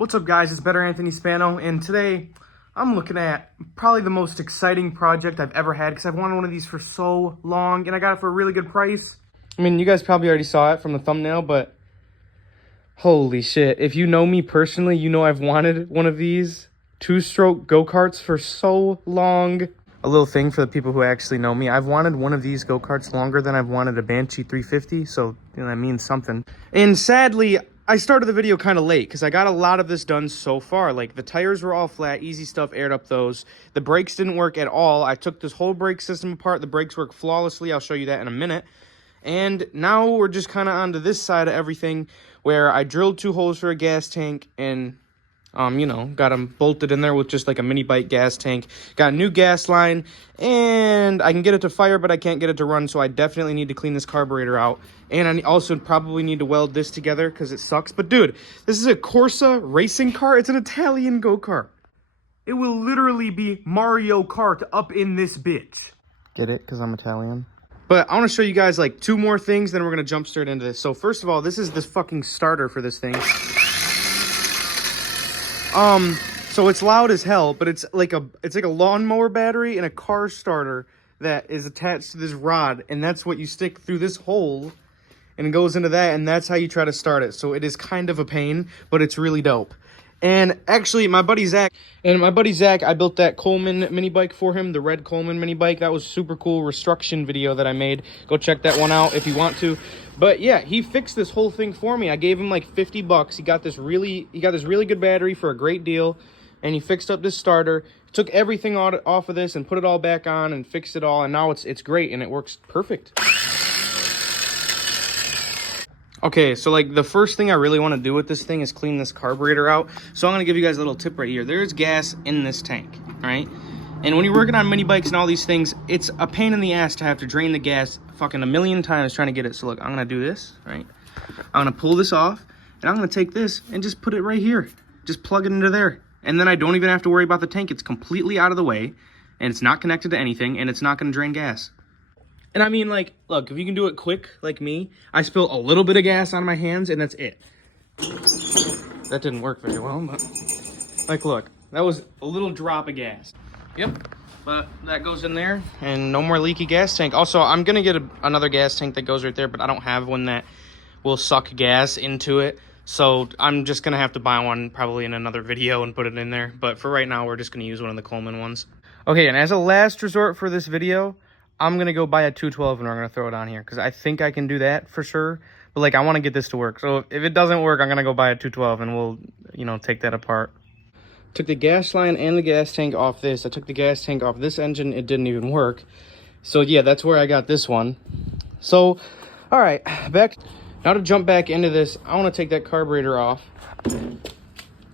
What's up, guys? It's Better Anthony Spano, and today I'm looking at probably the most exciting project I've ever had because I've wanted one of these for so long, and I got it for a really good price. I mean, you guys probably already saw it from the thumbnail, but holy shit. If you know me personally, you know I've wanted one of these two-stroke go-karts for so long. A little thing for the people who actually know me, I've wanted one of these go-karts longer than I've wanted a Banshee 350, so you know, that means something. And sadly, I started the video kind of late because I got a lot of this done so far. Like, the tires were all flat, easy stuff, aired up those. The brakes didn't work at all. I took this whole brake system apart. The brakes work flawlessly. I'll show you that in a minute. And now we're just kind of onto this side of everything where I drilled 2 holes for a gas tank and, you know, got them bolted in there with just like a mini bike gas tank. Got a new gas line, and I can get it to fire, but I can't get it to run, so I definitely need to clean this carburetor out. And I also probably need to weld this together because it sucks. But dude, this is a Corsa racing car. It's an Italian go-kart. It will literally be Mario Kart up in this bitch. Get it? Because I'm Italian. But I want to show you guys like 2 more things, then we're going to jump straight into this. So first of all, this is this fucking starter for this thing. So it's loud as hell, but it's like a lawnmower battery and a car starter that is attached to this rod, and that's what you stick through this hole, and it goes into that, and that's how you try to start it. So it is kind of a pain, but it's really dope. And actually, my buddy Zach, I built that Coleman mini bike for him, the red Coleman mini bike. That was super cool restruction video that I made. Go check that one out if you want to. But yeah, he fixed this whole thing for me. I gave him like 50 bucks. He got this really good battery for a great deal, and he fixed up this starter, took everything off of this and put it all back on and fixed it all, and now it's great and it works perfect. Okay, so like the first thing I really want to do with this thing is clean this carburetor out. So I'm going to give you guys a little tip right here. There's gas in this tank, right? And when you're working on mini bikes and all these things, it's a pain in the ass to have to drain the gas fucking a million times trying to get it. So look, I'm going to do this, right? I'm going to pull this off, and I'm going to take this and just put it right here. Just plug it into there. And then I don't even have to worry about the tank. It's completely out of the way, and it's not connected to anything, and it's not going to drain gas. And I mean, like, look, if you can do it quick, like me, I spill a little bit of gas on my hands, and that's it. That didn't work very well, but, like, look, that was a little drop of gas. Yep, but that goes in there, and no more leaky gas tank. Also, I'm going to get another gas tank that goes right there, but I don't have one that will suck gas into it. So I'm just going to have to buy one probably in another video and put it in there. But for right now, we're just going to use one of the Coleman ones. Okay, and as a last resort for this video, I'm going to go buy a 212 and we're going to throw it on here because I think I can do that for sure. But, like, I want to get this to work. So if it doesn't work, I'm going to go buy a 212 and we'll, you know, take that apart. Took the gas line and the gas tank off this. I took the gas tank off this engine. It didn't even work. So, yeah, that's where I got this one. So, all right, now to jump back into this, I want to take that carburetor off.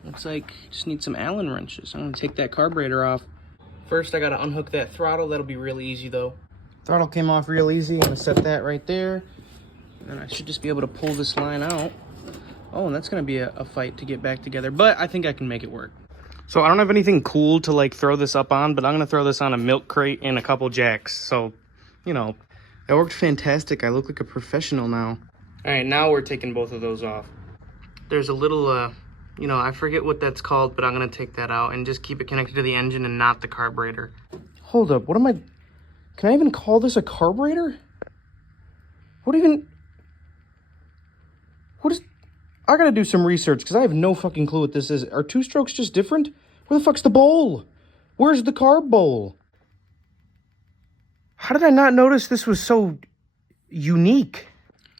Looks like just need some Allen wrenches. I'm going to take that carburetor off. First, I got to unhook that throttle. That'll be really easy, though. Throttle came off real easy. I'm going to set that right there. And then I should just be able to pull this line out. Oh, and that's going to be a fight to get back together. But I think I can make it work. So I don't have anything cool to, like, throw this up on, but I'm going to throw this on a milk crate and a couple jacks. So, you know, that worked fantastic. I look like a professional now. All right, now we're taking both of those off. There's a little, you know, I forget what that's called, but I'm going to take that out and just keep it connected to the engine and not the carburetor. Hold up, what am I... Can I even call this a carburetor? What is... I got to do some research because I have no fucking clue what this is. Are 2-strokes just different? Where the fuck's the bowl? Where's the carb bowl? How did I not notice this was so unique?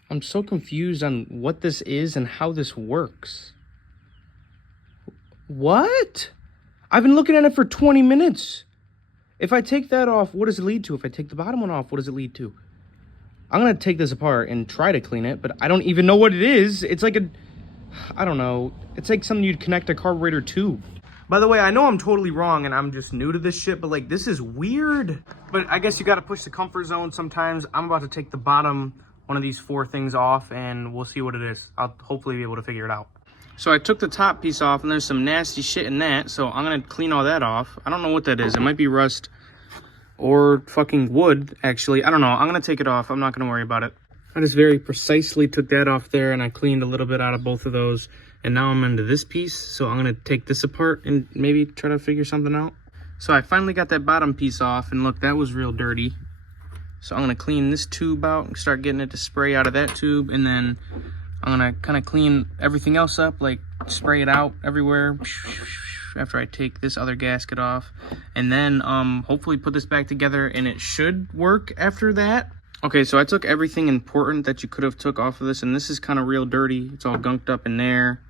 I'm so confused on what this is and how this works. What? I've been looking at it for 20 minutes. If I take that off, what does it lead to? If I take the bottom one off, what does it lead to? I'm going to take this apart and try to clean it, but I don't even know what it is. It's like I don't know. It's like something you'd connect a carburetor to. By the way, I know I'm totally wrong and I'm just new to this shit, but like, this is weird. But I guess you got to push the comfort zone sometimes. I'm about to take the bottom one of these 4 things off and we'll see what it is. I'll hopefully be able to figure it out. So I took the top piece off and there's some nasty shit in that. So I'm going to clean all that off. I don't know what that is. It might be rust or fucking wood, actually. I don't know. I'm going to take it off. I'm not going to worry about it. I just very precisely took that off there and I cleaned a little bit out of both of those. And now I'm into this piece, so I'm gonna take this apart and maybe try to figure something out. So I finally got that bottom piece off, and look, that was real dirty. So I'm gonna clean this tube out and start getting it to spray out of that tube, and then I'm gonna kind of clean everything else up, like spray it out everywhere after I take this other gasket off, and then hopefully put this back together, and it should work after that. Okay, so I took everything important that you could have took off of this, and this is kind of real dirty. It's all gunked up in there,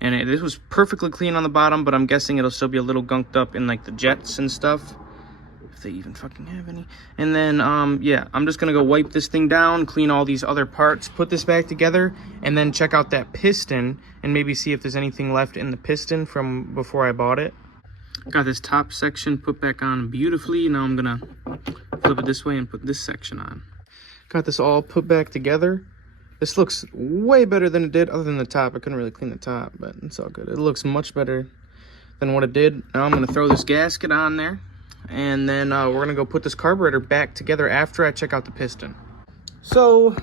and this was perfectly clean on the bottom, but I'm guessing it'll still be a little gunked up in like the jets and stuff, if they even fucking have any. And then yeah, I'm just gonna go wipe this thing down, clean all these other parts, put this back together, and then check out that piston and maybe see if there's anything left in the piston from before I bought it. Got this top section put back on beautifully. Now I'm gonna flip it this way and put this section on. Got this all put back together. This looks way better than it did, other than the top. I couldn't really clean the top, but it's all good. It looks much better than what it did. Now I'm gonna throw this gasket on there, and then we're gonna go put this carburetor back together after I check out the piston. So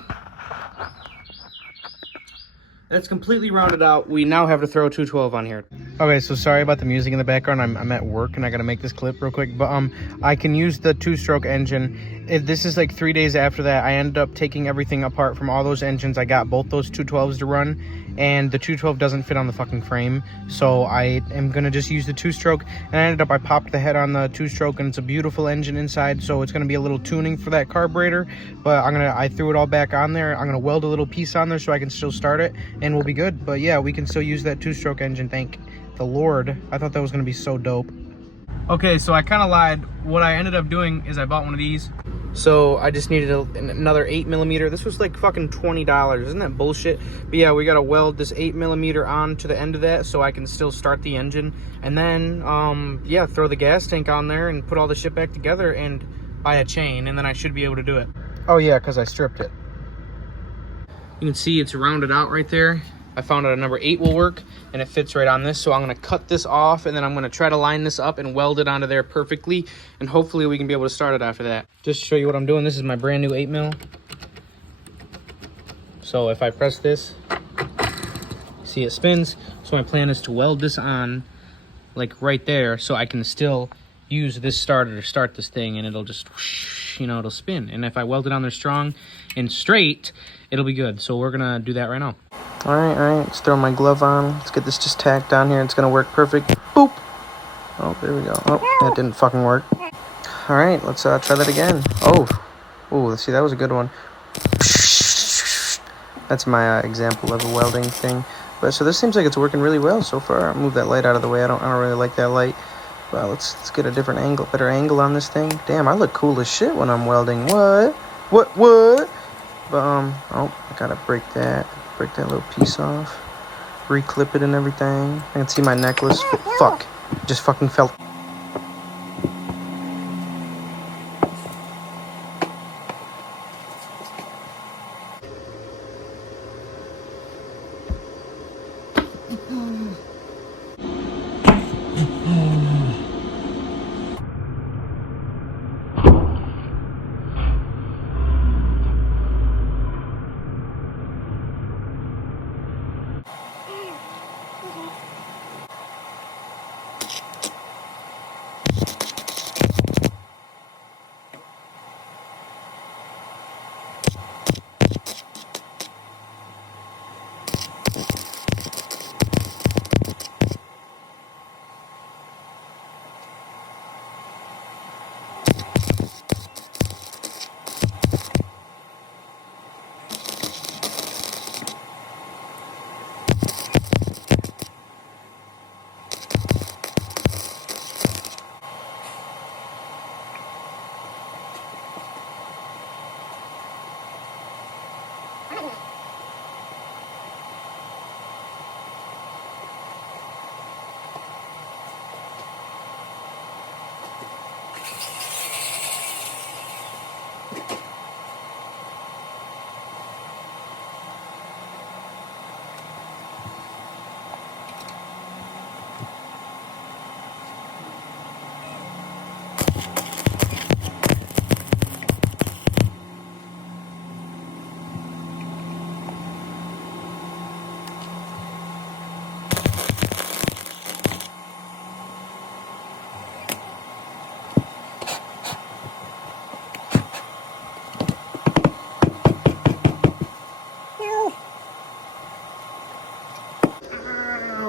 that's completely rounded out. We now have to throw a 212 on here. Okay, so sorry about the music in the background. I'm at work and I gotta make this clip real quick, but I can use the 2-stroke engine. If this is like 3 days after that, I ended up taking everything apart from all those engines. I got both those 212s to run, and the 212 doesn't fit on the fucking frame, so I am gonna just use the 2-stroke. And I popped the head on the 2-stroke, and it's a beautiful engine inside, so it's gonna be a little tuning for that carburetor. But I threw it all back on there. I'm gonna weld a little piece on there so I can still start it, and we'll be good. But yeah, we can still use that 2-stroke engine, thank the Lord. I thought that was gonna be so dope. Okay, so I kind of lied. What I ended up doing is I bought one of these. So I just needed another 8mm. This was like fucking $20. Isn't that bullshit? But yeah, we gotta weld this 8mm on to the end of that so I can still start the engine. And then, yeah, throw the gas tank on there and put all the shit back together and buy a chain, and then I should be able to do it. Oh yeah, because I stripped it. You can see it's rounded out right there. I found out a number 8 will work, and it fits right on this. So I'm gonna cut this off, and then I'm gonna try to line this up and weld it onto there perfectly, and hopefully we can be able to start it after that. Just to show you what I'm doing, this is my brand new 8mm. So if I press this, see it spins. So my plan is to weld this on like right there, so I can still use this starter to start this thing, and it'll just whoosh, you know, it'll spin. And if I weld it on there strong and straight, it'll be good. So we're gonna do that right now. All right, let's throw my glove on. Let's get this just tacked down here. It's gonna work perfect. Boop. Oh, there we go. Oh, that didn't fucking work. All right, let's try that again. Oh, let's see, that was a good one. That's my example of a welding thing. But so this seems like it's working really well so far. I'll move that light out of the way. I don't really like that light. Well, let's get a different angle, better angle on this thing. Damn, I look cool as shit when I'm welding. What? But oh, I gotta break that little piece off, reclip it and everything. I can see my necklace. Fuck, just fucking fell.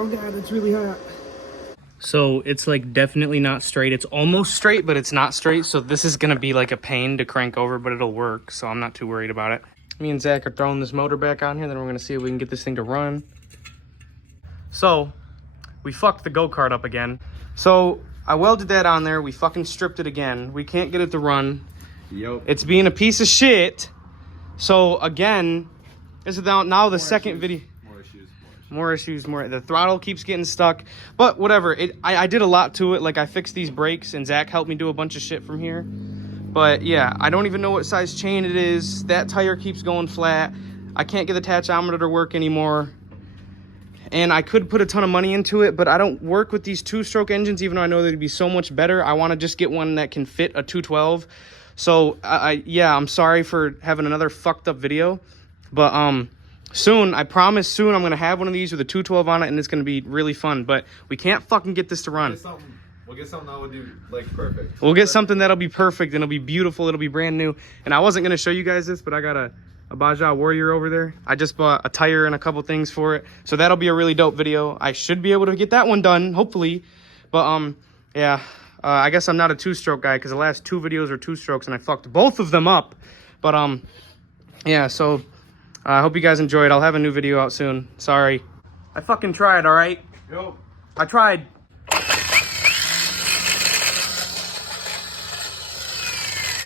Oh god, it's really hot. So it's like definitely not straight. It's almost straight, but it's not straight. So this is gonna be like a pain to crank over, but it'll work. So I'm not too worried about it. Me and Zach are throwing this motor back on here. Then we're gonna see if we can get this thing to run. So we fucked the go-kart up again. So I welded that on there. We fucking stripped it again. We can't get it to run. Yep. It's being a piece of shit. So again, this is now the second video. More issues. The throttle keeps getting stuck, but whatever. I did a lot to it. Like I fixed these brakes and Zach helped me do a bunch of shit from here. But yeah, I don't even know what size chain it is. That tire keeps going flat. I can't get the tachometer to work anymore. And I could put a ton of money into it, but I don't work with these two-stroke engines, even though I know they'd be so much better. I want to just get one that can fit a 212. So yeah, I'm sorry for having another fucked up video, but soon, I promise soon I'm going to have one of these with a 212 on it, and it's going to be really fun. But we can't fucking get this to run. We'll get something that would do, like, perfect. We'll get something that'll be perfect, and it'll be beautiful. It'll be brand new. And I wasn't going to show you guys this, but I got a Baja Warrior over there. I just bought a tire and a couple things for it. So that'll be a really dope video. I should be able to get that one done, hopefully. But, yeah. I guess I'm not a two-stroke guy, because the last two videos were two-strokes, and I fucked both of them up. But, yeah, so... I hope you guys enjoyed. I'll have a new video out soon. Sorry. I fucking tried, all right? Yo. I tried.